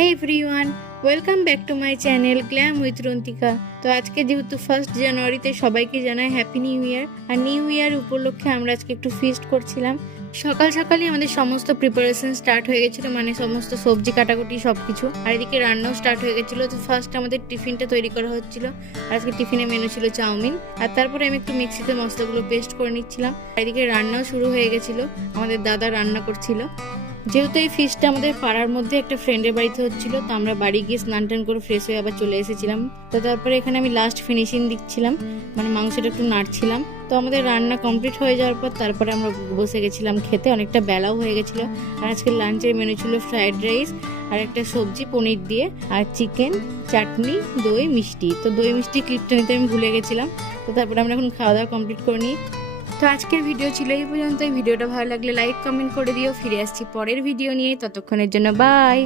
High everyone, welcome back to my channel glam with Rontika. তো আজকে যেহেতু 1 জানুয়ারিতে সবাইকে জানাই হ্যাপি নিউ ইয়ার। আর নিউ ইয়ার উপলক্ষে আমরা আজকে একটু ফিস্ট করছিলাম। সকাল সকালই আমাদের সমস্ত প্রিপারেশন স্টার্ট হয়ে গেছিলো, মানে সমস্ত সবজি কাটাকুটি সবকিছু। আর এদিকে রান্নাও স্টার্ট হয়ে গেছিলো। তো ফার্স্ট আমাদের টিফিনটা তৈরি করা হচ্ছিল। আর আজকে টিফিনে মেনু ছিল চাউমিন। আর তারপরে আমি একটু মিক্সিতে মশলাগুলো পেস্ট করে নিচ্ছিলাম। আর এদিকে রান্নাও শুরু হয়ে গেছিলো, আমাদের দাদা রান্না করছিল। যেহেতু এই ফিশটা আমাদের পাড়ার মধ্যে একটা ফ্রেন্ডের বাড়িতে হচ্ছিল, তো আমরা বাড়ি গিয়ে স্নান টান করে ফ্রেশ হয়ে আবার চলে এসেছিলাম। তো তারপরে এখানে আমি লাস্ট ফিনিশিং দিচ্ছিলাম, মানে মাংসটা একটু নাড়ছিলাম। তো আমাদের রান্না কমপ্লিট হয়ে যাওয়ার পর তারপরে আমরা বসে গেছিলাম খেতে। অনেকটা বেলাও হয়ে গেছিলো। আর আজকে লাঞ্চের মেনু ছিল ফ্রাইড রাইস আর একটা সবজি পনির দিয়ে, আর চিকেন, চাটনি, দই, মিষ্টি। তো দই মিষ্টি ক্লিপটা নিতে আমি ভুলে গেছিলাম। তো তারপরে আমরা এখন খাওয়া দাওয়া কমপ্লিট করে নিই। তো আজকের ভিডিও ছিল এই পর্যন্ত। ভিডিওটা ভালো লাগলে লাইক কমেন্ট করে দিও। ফিরে আসছি পরের ভিডিও নিয়ে, ততক্ষণের জন্য বাই।